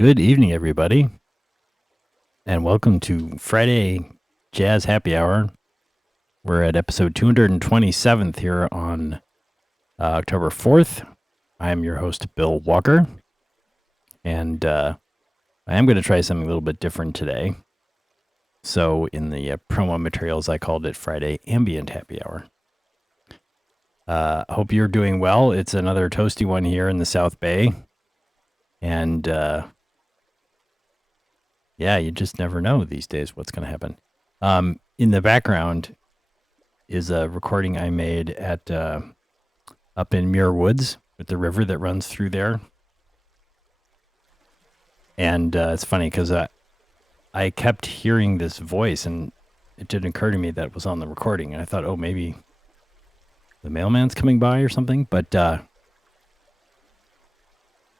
Good evening, everybody, and welcome to Friday Jazz Happy Hour. We're at episode 227th here on October 4th. I am your host, Bill Walker, and I am going to try something a little bit different today. So, in the promo materials, I called it Friday Ambient Happy Hour. I hope you're doing well. It's another toasty one here in the South Bay, and yeah, you just never know these days what's going to happen. In the background is a recording I made at up in Muir Woods with the river that runs through there. And it's funny because I kept hearing this voice, and it didn't occur to me that it was on the recording. And I thought, oh, maybe the mailman's coming by or something. But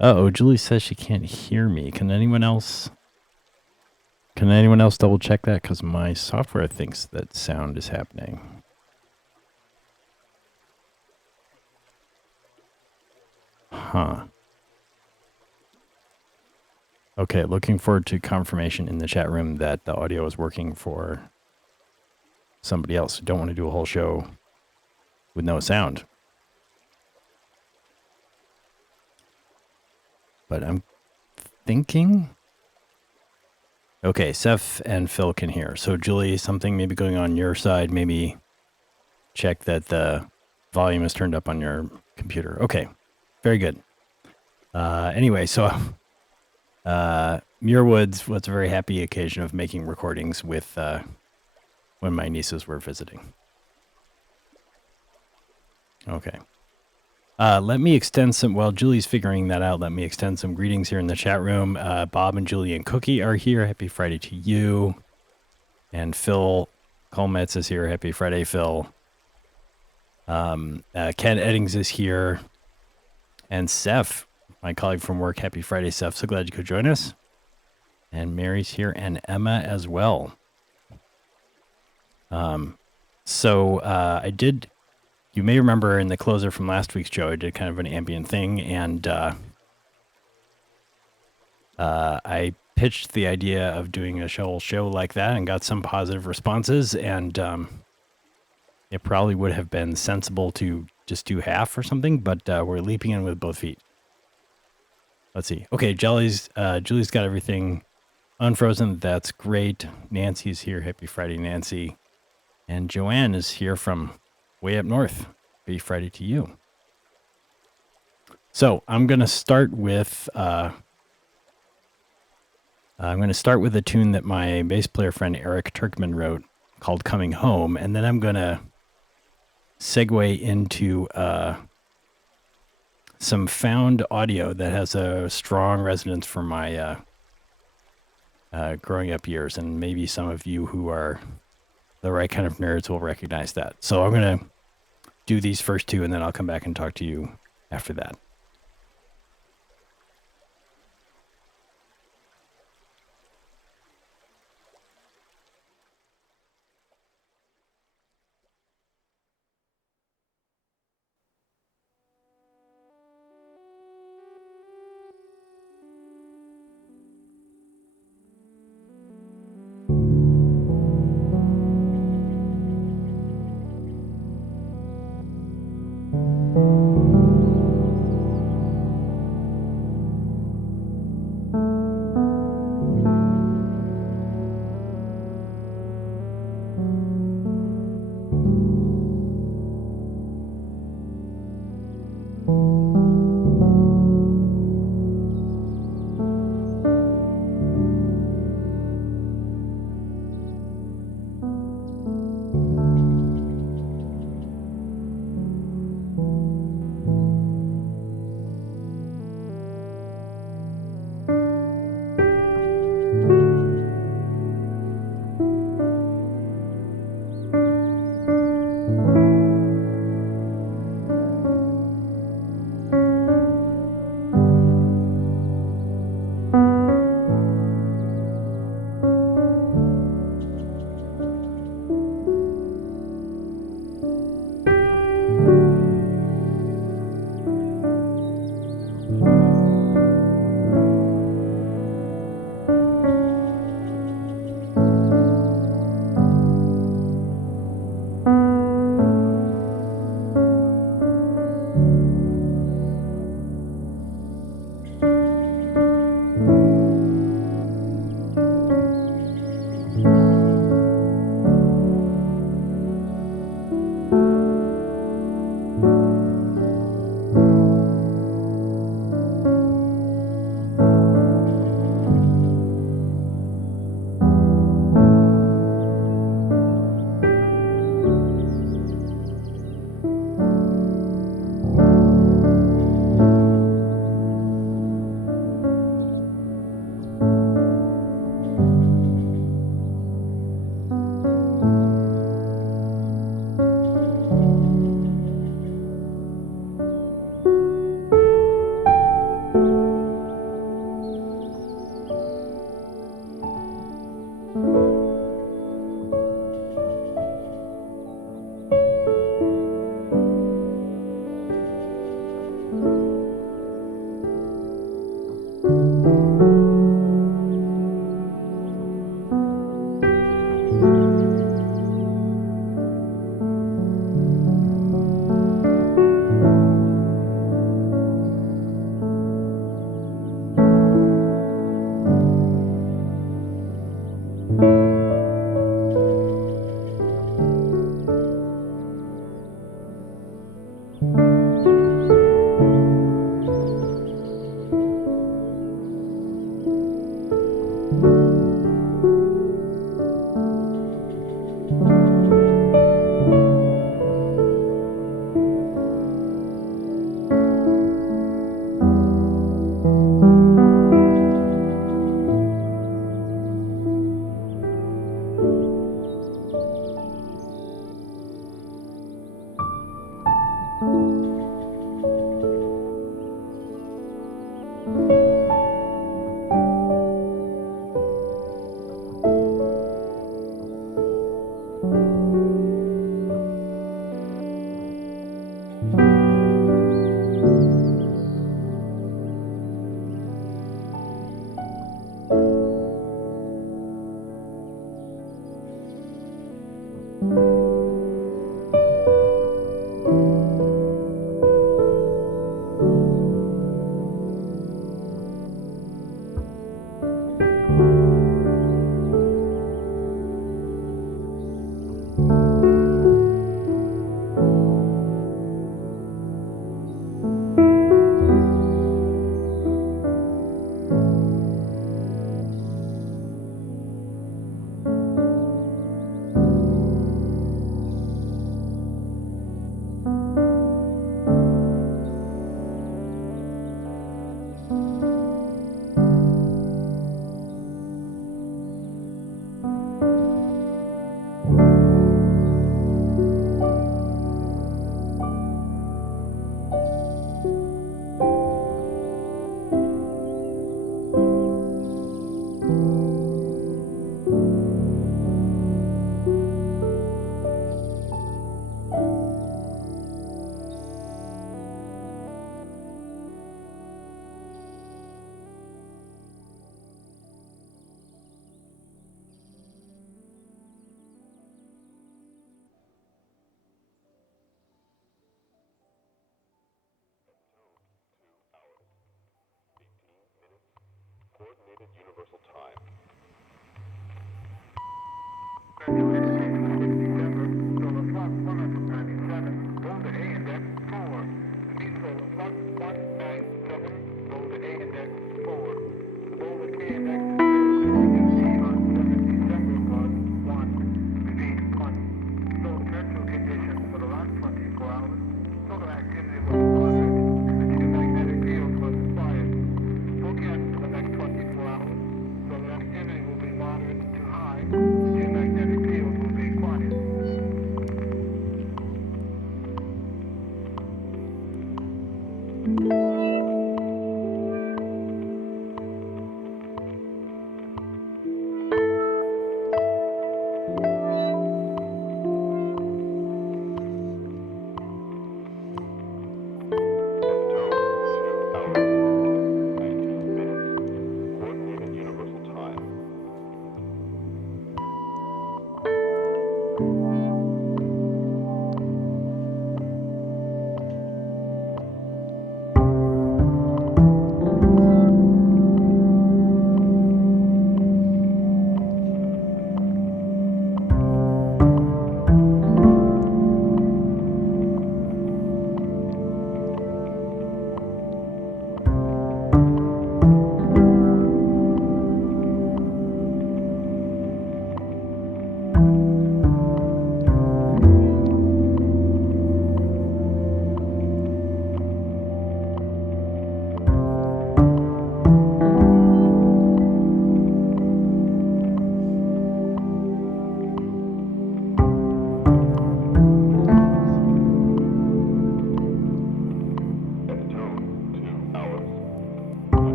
Julie says she can't hear me. Can anyone else double check that? Because my software thinks that sound is happening. Huh. Okay, looking forward to confirmation in the chat room that the audio is working for somebody else. Don't want to do a whole show with no sound. But I'm thinking... Okay, Seth and Phil can hear. So, Julie, something maybe going on your side. Maybe check that the volume is turned up on your computer. Okay, very good. Anyway, so Muir Woods was a very happy occasion of making recordings with when my nieces were visiting. Okay. Let me extend some, while Julie's figuring that out, let me extend some greetings here in the chat room. Bob and Julie and Cookie are here. Happy Friday to you. And Phil Colmetz is here. Happy Friday, Phil. Ken Eddings is here. And Seth, my colleague from work. Happy Friday, Seth. So glad you could join us. And Mary's here, and Emma as well. So I did... You may remember in the closer from last week's show, I did kind of an ambient thing, and I pitched the idea of doing a show like that and got some positive responses, and it probably would have been sensible to just do half or something, but we're leaping in with both feet. Let's see. Okay, Julie's got everything unfrozen. That's great. Nancy's here. Happy Friday, Nancy. And Joanne is here from way up north. Happy Friday to you. So I'm going to start with a tune that my bass player friend Eric Turkman wrote called "Coming Home," and then I'm going to segue into some found audio that has a strong resonance for my growing up years, and maybe some of you who are the right kind of nerds will recognize that. So I'm going to do these first two, and then I'll come back and talk to you after that.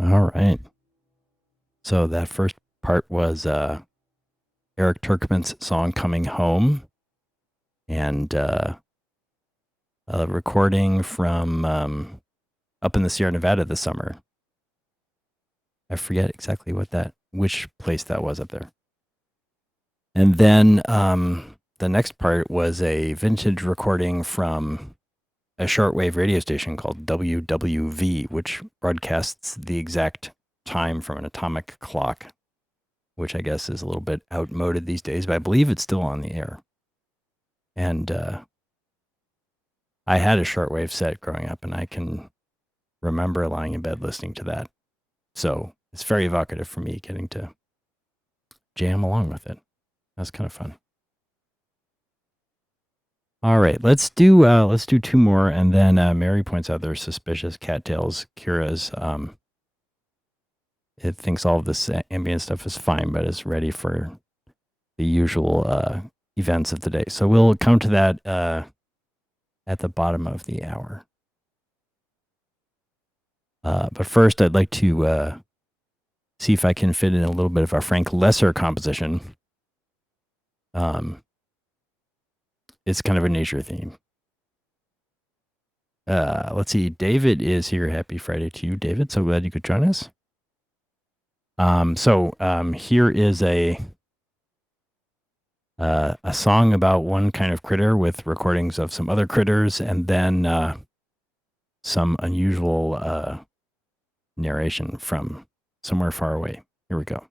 All right. So that first part was Eric Turkman's song "Coming Home," and a recording from up in the Sierra Nevada this summer. I forget exactly which place that was up there. And then the next part was a vintage recording from a shortwave radio station called WWV, which broadcasts the exact time from an atomic clock, which I guess is a little bit outmoded these days, but I believe it's still on the air. And I had a shortwave set growing up, and I can remember lying in bed listening to that. So it's very evocative for me getting to jam along with it. That's kind of fun. All right, let's do two more, and then Mary points out there's suspicious cattails. Kira's it thinks all of this ambient stuff is fine, but is ready for the usual events of the day. So we'll come to that at the bottom of the hour. But first, I'd like to see if I can fit in a little bit of our Frank Lesser composition. It's kind of a nature theme. Let's see. David is here. Happy Friday to you, David. So glad you could join us. Here is a song about one kind of critter with recordings of some other critters, and then some unusual narration from somewhere far away. Here we go.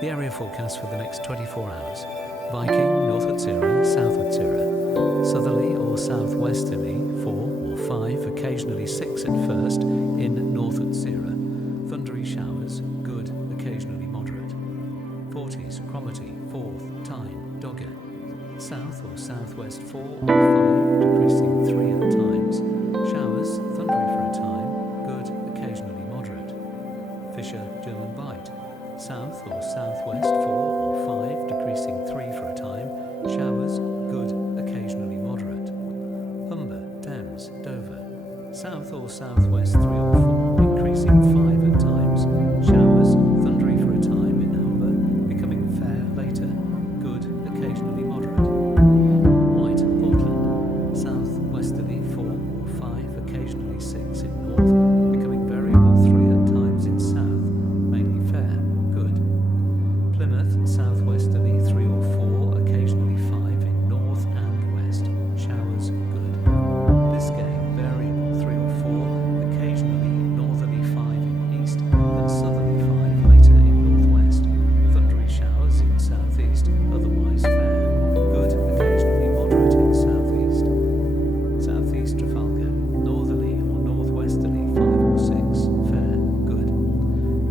The area forecast for the next 24 hours. Viking, North Utsira, South Utsira. Southerly or southwesterly, 4 or 5, occasionally 6 at first, in North Utsira. Thundery showers, good, occasionally moderate. 40s, Cromarty, 4th, Tyne, Dogger. South or southwest 4 or 5, decreasing 3 at times. Showers, thundery for a time, good, occasionally moderate. Fisher, German Bight. South or southwest 4 or 5, decreasing 3 for a time. Showers, good, occasionally south or southwest 3 or 4, increasing 5 at times. Showers, thundery for a time in Humber, becoming fair later. Good, occasionally moderate. White, Portland, southwesterly 4 or 5, occasionally 6 in north, becoming variable 3 at times in south, mainly fair. Good. Plymouth, southwesterly 3 or 4, occasionally 5 in north and west. Showers, good. Biscay, variable 3 or 4, occasionally northerly 5 in east, then southerly 5 later in northwest. Thundery showers in southeast, otherwise fair. Good, occasionally moderate in southeast. Southeast Trafalgar, northerly or northwesterly 5 or 6, fair. Good.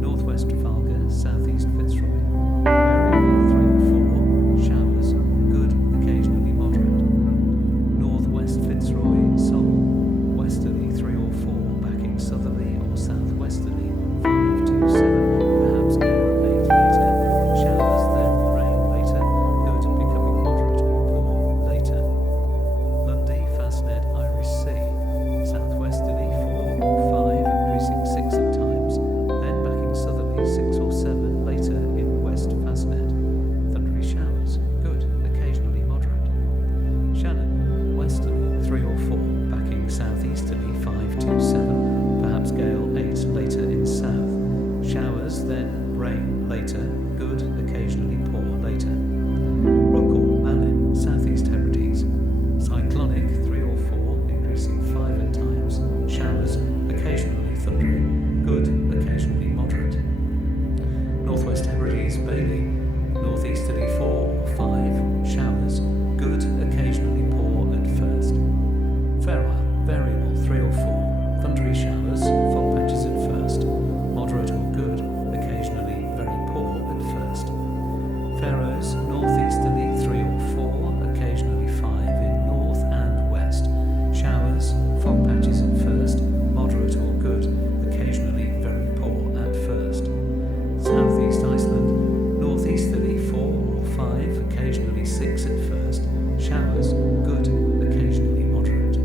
Northwest Trafalgar, southeast Fitzroy. Variable 3 or 4, showers, good, occasionally moderate. Northwest Fitzroy, Seoul, westerly 3 or 4, backing southerly or southwesterly 5 to 7, perhaps gale 8 later. Showers, then rain later, good, becoming moderate or poor later. Lundy, Fastnet, Irish Sea, southwesterly 4 or 5, increasing 6 at times, then backing southerly 6 or 7 later in West Fastnet. Thundery showers, good, occasionally moderate. Shannon, westerly 3 or 4, backing southeasterly 5 to 7, perhaps gale 8 later in south. Showers, then rain later, good, occasionally poor later. Rockall, Malin, southeast Hebrides, cyclonic 3 or 4, increasing 5 at times. Showers, occasionally thundery, good, occasionally moderate. Northwest Hebrides, Bailey, northeasterly 4 or 5, showers, good, occasionally poor at first. Fair Isle, variable 3 or 4, thundery showers, fog patches at first, moderate or good, occasionally very poor at first. Faroes, northeasterly 3 or 4, occasionally 5 in north and west. Showers, fog patches at first, moderate or good, occasionally very poor at first. Southeast Iceland, northeasterly 4 or 5, occasionally 6 at first. Showers, good, occasionally moderate.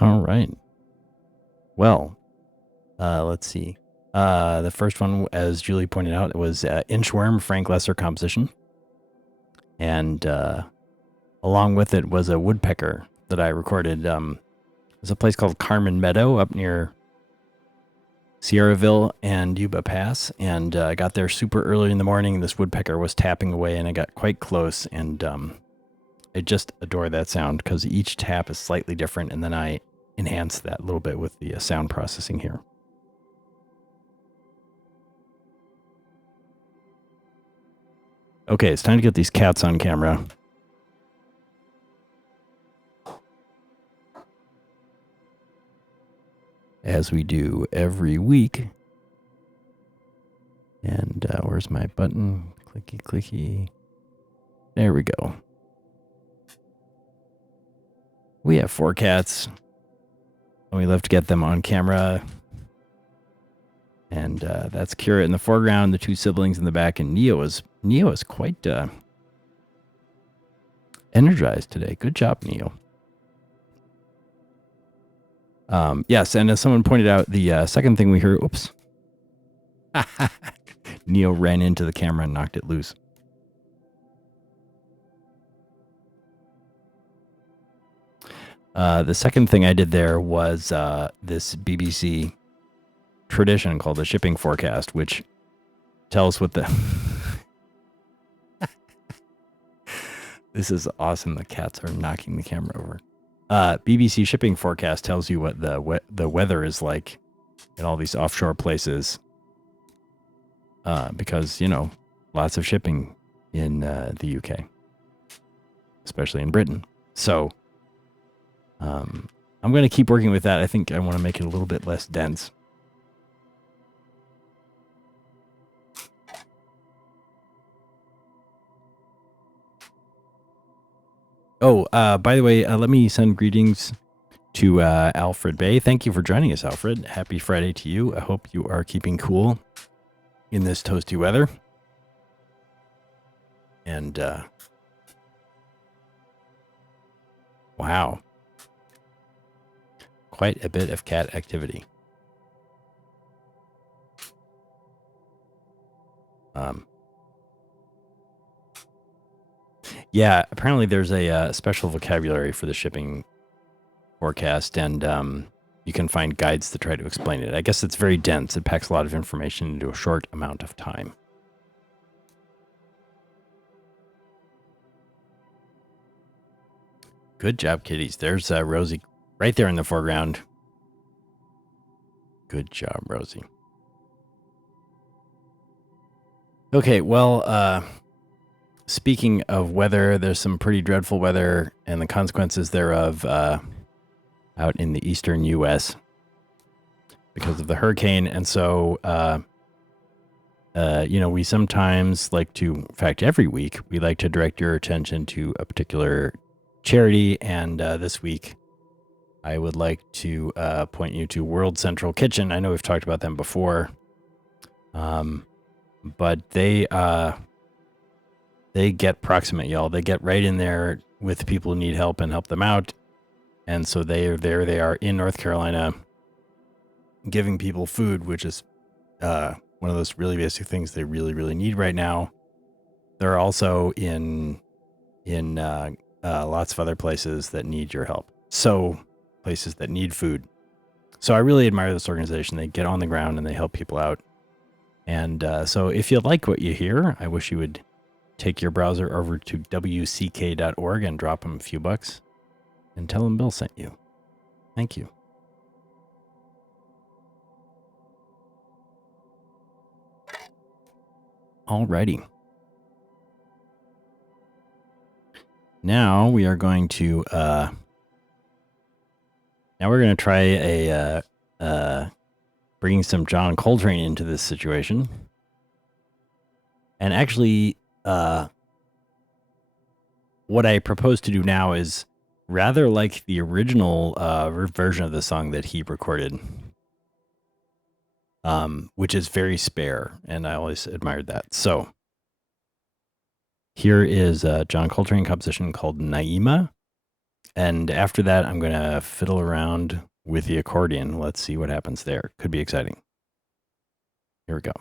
All right. Well, let's see. The first one, as Julie pointed out, was Inchworm, Frank Lesser composition. And along with it was a woodpecker that I recorded. There's a place called Carmen Meadow up near Sierraville and Yuba Pass. And I got there super early in the morning, and this woodpecker was tapping away, and I got quite close. And I just adore that sound because each tap is slightly different. And then I enhance that a little bit with the sound processing here. Okay, it's time to get these cats on camera. As we do every week. And where's my button? Clicky, clicky. There we go. We have 4 cats. And we love to get them on camera. And that's Kira in the foreground, the 2 siblings in the back, and Neo is quite energized today. Good job, Neo. Yes, and as someone pointed out, the second thing we heard, oops. Neo ran into the camera and knocked it loose. The second thing I did there was this BBC tradition called the shipping forecast, which tells what the... This is awesome. The cats are knocking the camera over. BBC shipping forecast tells you what the weather is like in all these offshore places, because lots of shipping in the UK, especially in Britain. So I'm going to keep working with that. I think I want to make it a little bit less dense. Oh, by the way, let me send greetings to Alfred Bay. Thank you for joining us, Alfred. Happy Friday to you. I hope you are keeping cool in this toasty weather. And wow, quite a bit of cat activity. Yeah, apparently there's a special vocabulary for the shipping forecast, and you can find guides to try to explain it. I guess it's very dense. It packs a lot of information into a short amount of time. Good job, kitties. There's Rosie right there in the foreground. Good job, Rosie. Okay, well, speaking of weather, there's some pretty dreadful weather and the consequences thereof out in the eastern U.S. because of the hurricane. And so, we sometimes like to, in fact, every week, we like to direct your attention to a particular charity. And this week, I would like to point you to World Central Kitchen. I know we've talked about them before, but they get proximate, y'all. They get right in there with people who need help and help them out. And so they are in North Carolina giving people food, which is one of those really basic things they really, really need right now. They're also in lots of other places that need your help. So places that need food. So I really admire this organization. They get on the ground and they help people out. And so if you like what you hear, I wish you would take your browser over to wck.org and drop them a few bucks and tell them Bill sent you. Thank you. Alrighty. Now we are going to try bringing some John Coltrane into this situation. And actually, what I propose to do now is rather like the original version of the song that he recorded, which is very spare, and I always admired that. So here is a John Coltrane composition called Naima, and after that, I'm going to fiddle around with the accordion. Let's see what happens there. Could be exciting. Here we go.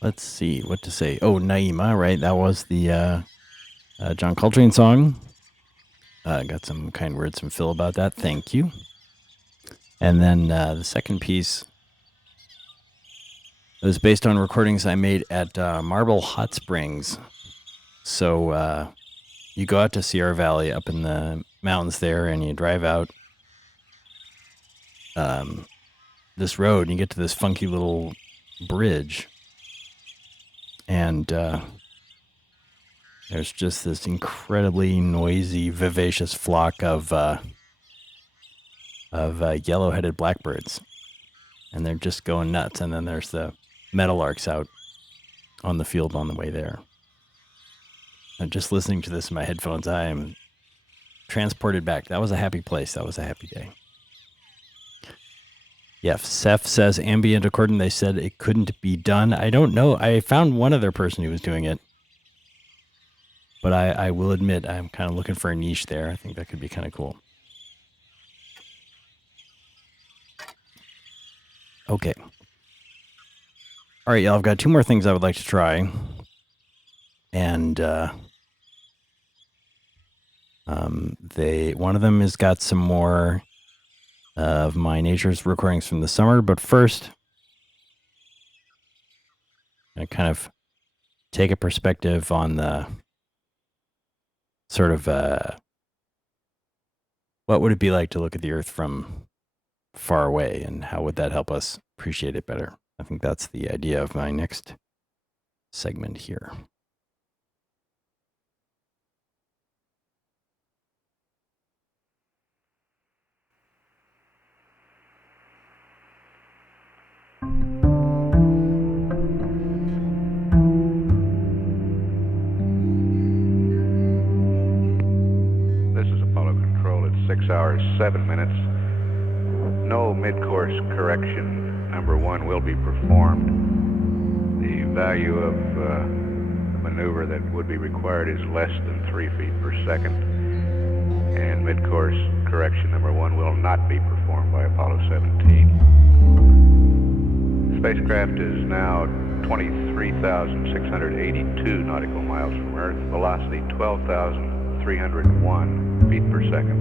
Let's see what to say. Oh, Naima, right? That was the John Coltrane song. Got some kind words from Phil about that. Thank you. And then the second piece was based on recordings I made at Marble Hot Springs. So you go out to Sierra Valley up in the mountains there, and you drive out this road, and you get to this funky little bridge. And there's just this incredibly noisy, vivacious flock of yellow-headed blackbirds, and they're just going nuts. And then there's the meadowlarks out on the field on the way there. And just listening to this in my headphones, I am transported back. That was a happy place. That was a happy day. Yeah, Seth says ambient accordion. They said it couldn't be done. I don't know. I found one other person who was doing it. But I will admit, I'm kind of looking for a niche there. I think that could be kind of cool. Okay. All right, y'all. I've got two more things I would like to try, and one of them has got some more of my nature's recordings from the summer. But first, I kind of take a perspective on the sort of what would it be like to look at the Earth from far away, and how would that help us appreciate it better? I think that's the idea of my next segment here. This is Apollo Control at 6 hours, 7 minutes. No mid-course correction, number one, will be performed. The value of the maneuver that would be required is less than 3 feet per second. And mid-course correction, number one, will not be performed by Apollo 17. The spacecraft is now 23,682 nautical miles from Earth, velocity 12,301 feet per second.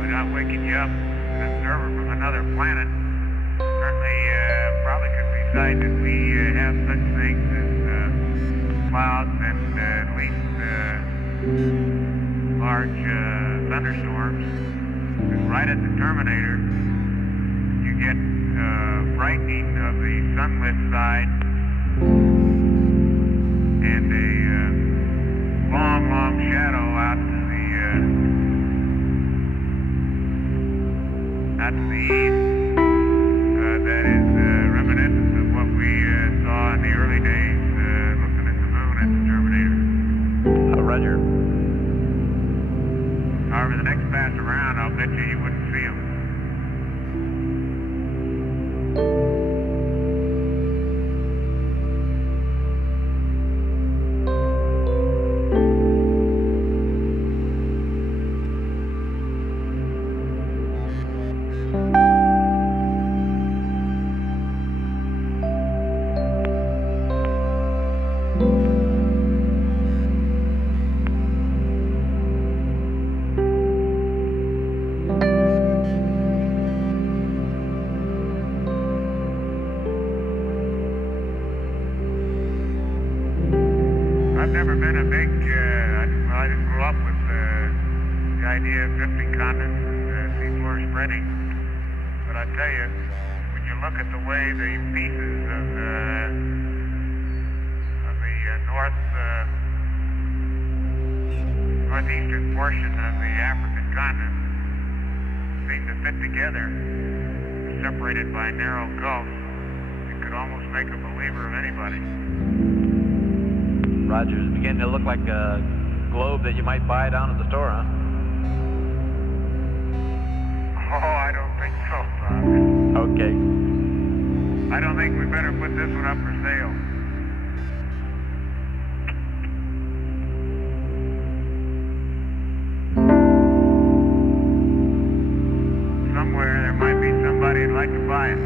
Without waking you up, an observer from another planet certainly probably could decide that we have such things as clouds and at least large thunderstorms. Because right at the terminator, you get brightening of the sunlit side and a long shadow out to the east. That is reminiscent of what we saw in the early days looking at the moon at the Terminator. Roger. However, the next pass around, I'll bet you wouldn't see them. already. But I tell you, when you look at the way the pieces of the northeastern portion of the African continent seem to fit together, separated by narrow gulfs, it could almost make a believer of anybody. Roger, it's beginning to look like a globe that you might buy down at the store, huh? Oh, I don't think so, Bob. Okay. I don't think we better put this one up for sale. Somewhere there might be somebody who'd like to buy it.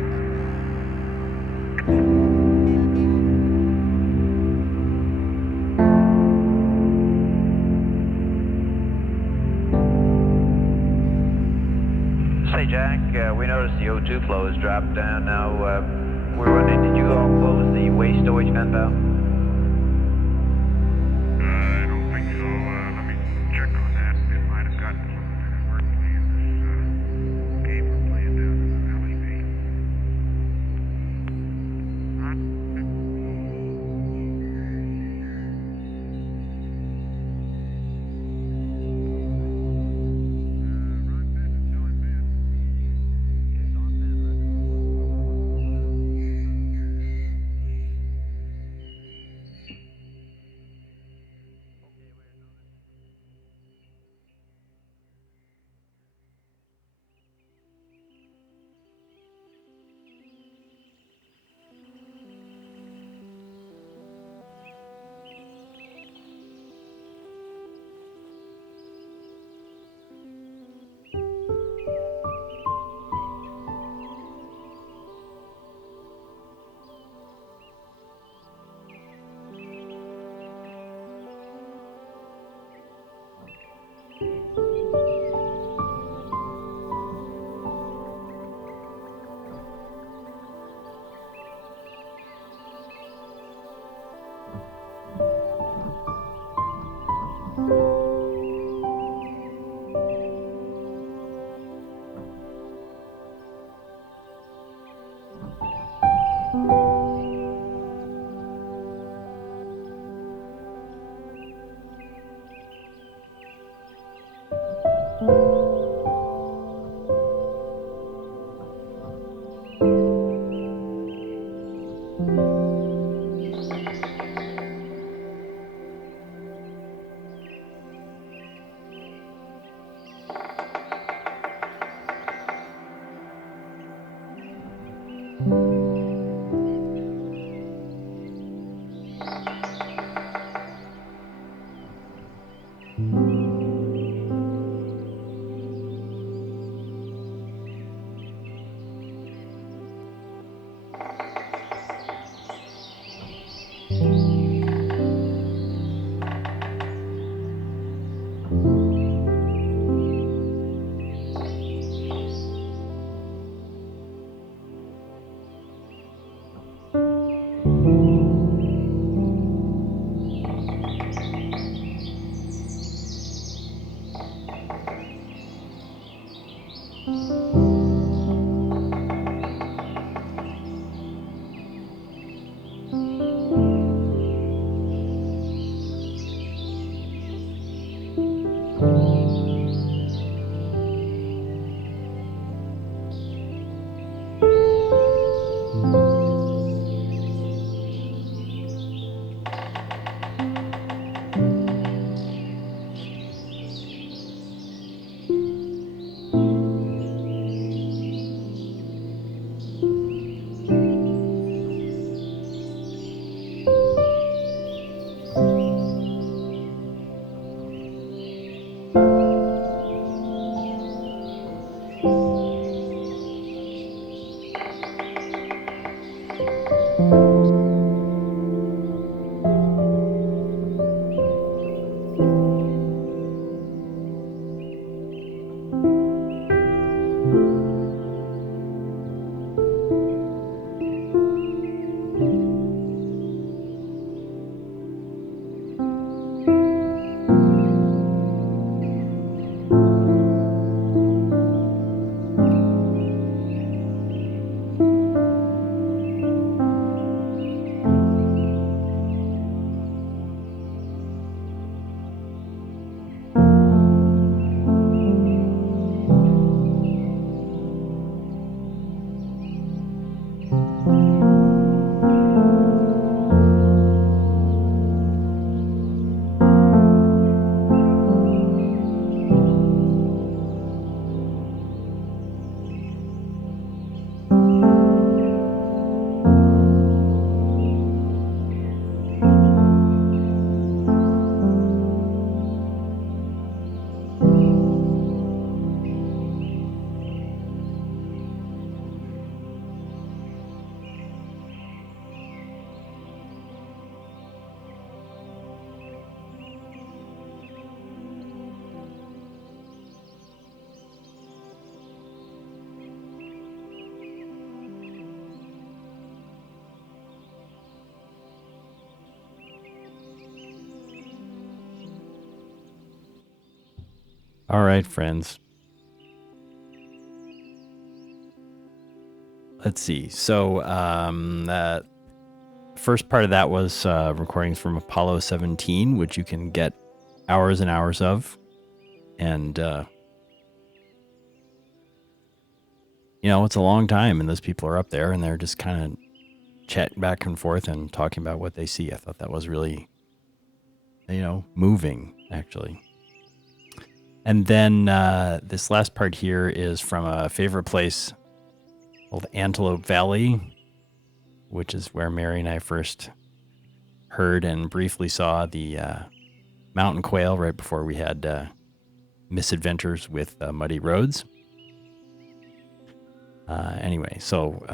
Say, Jack, we noticed the O2 flow has dropped down. Now, we're wondering, did you all close the waste storage vent valve? I don't think so. Let me check on that. It might have gotten something inadvertently in this game we're playing down in the LED. All right, friends. Let's see. So, the first part of that was recordings from Apollo 17, which you can get hours and hours of. And, it's a long time, and those people are up there, and they're just kind of chatting back and forth and talking about what they see. I thought that was really, moving, actually. And then this last part here is from a favorite place called Antelope Valley, which is where Mary and I first heard and briefly saw the mountain quail right before we had misadventures with muddy roads. Anyway, so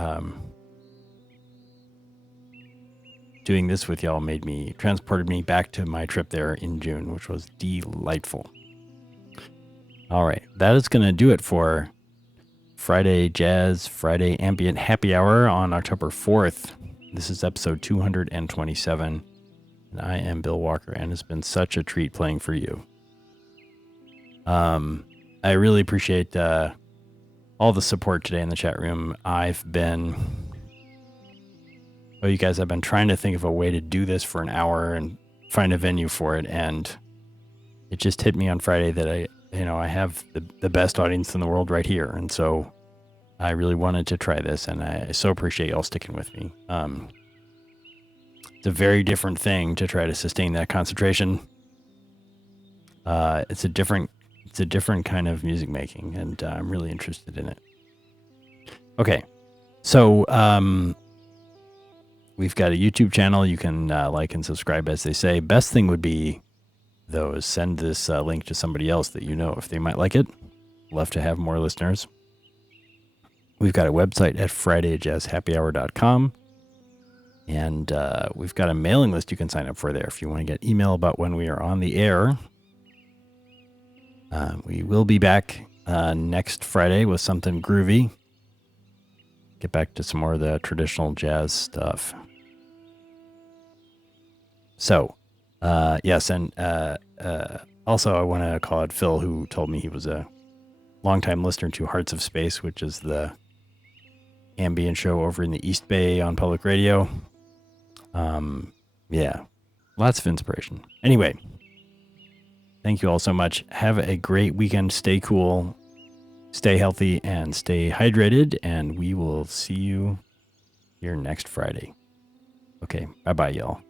doing this with y'all transported me back to my trip there in June, which was delightful. All right, that is going to do it for Friday Ambient Happy Hour on October 4th. This is episode 227, and I am Bill Walker, and it's been such a treat playing for you. I really appreciate all the support today in the chat room. I've been trying to think of a way to do this for an hour and find a venue for it, and it just hit me on Friday that I have the best audience in the world right here, and so I really wanted to try this, and I so appreciate y'all sticking with me. It's a very different thing to try to sustain that concentration. It's a different kind of music making, and I'm really interested in it. Okay, so we've got a YouTube channel. You can like and subscribe, as they say. Best thing would be, though, send this link to somebody else that you know if they might like it. Love to have more listeners. We've got a website at FridayJazzHappyHour.com. And we've got a mailing list you can sign up for there if you want to get email about when we are on the air. We will be back next Friday with something groovy. Get back to some more of the traditional jazz stuff. So, yes, and also I want to call out Phil, who told me he was a longtime listener to Hearts of Space, which is the ambient show over in the East Bay on public radio. Yeah, lots of inspiration. Anyway, thank you all so much. Have a great weekend. Stay cool, stay healthy, and stay hydrated. And we will see you here next Friday. Okay, bye-bye, y'all.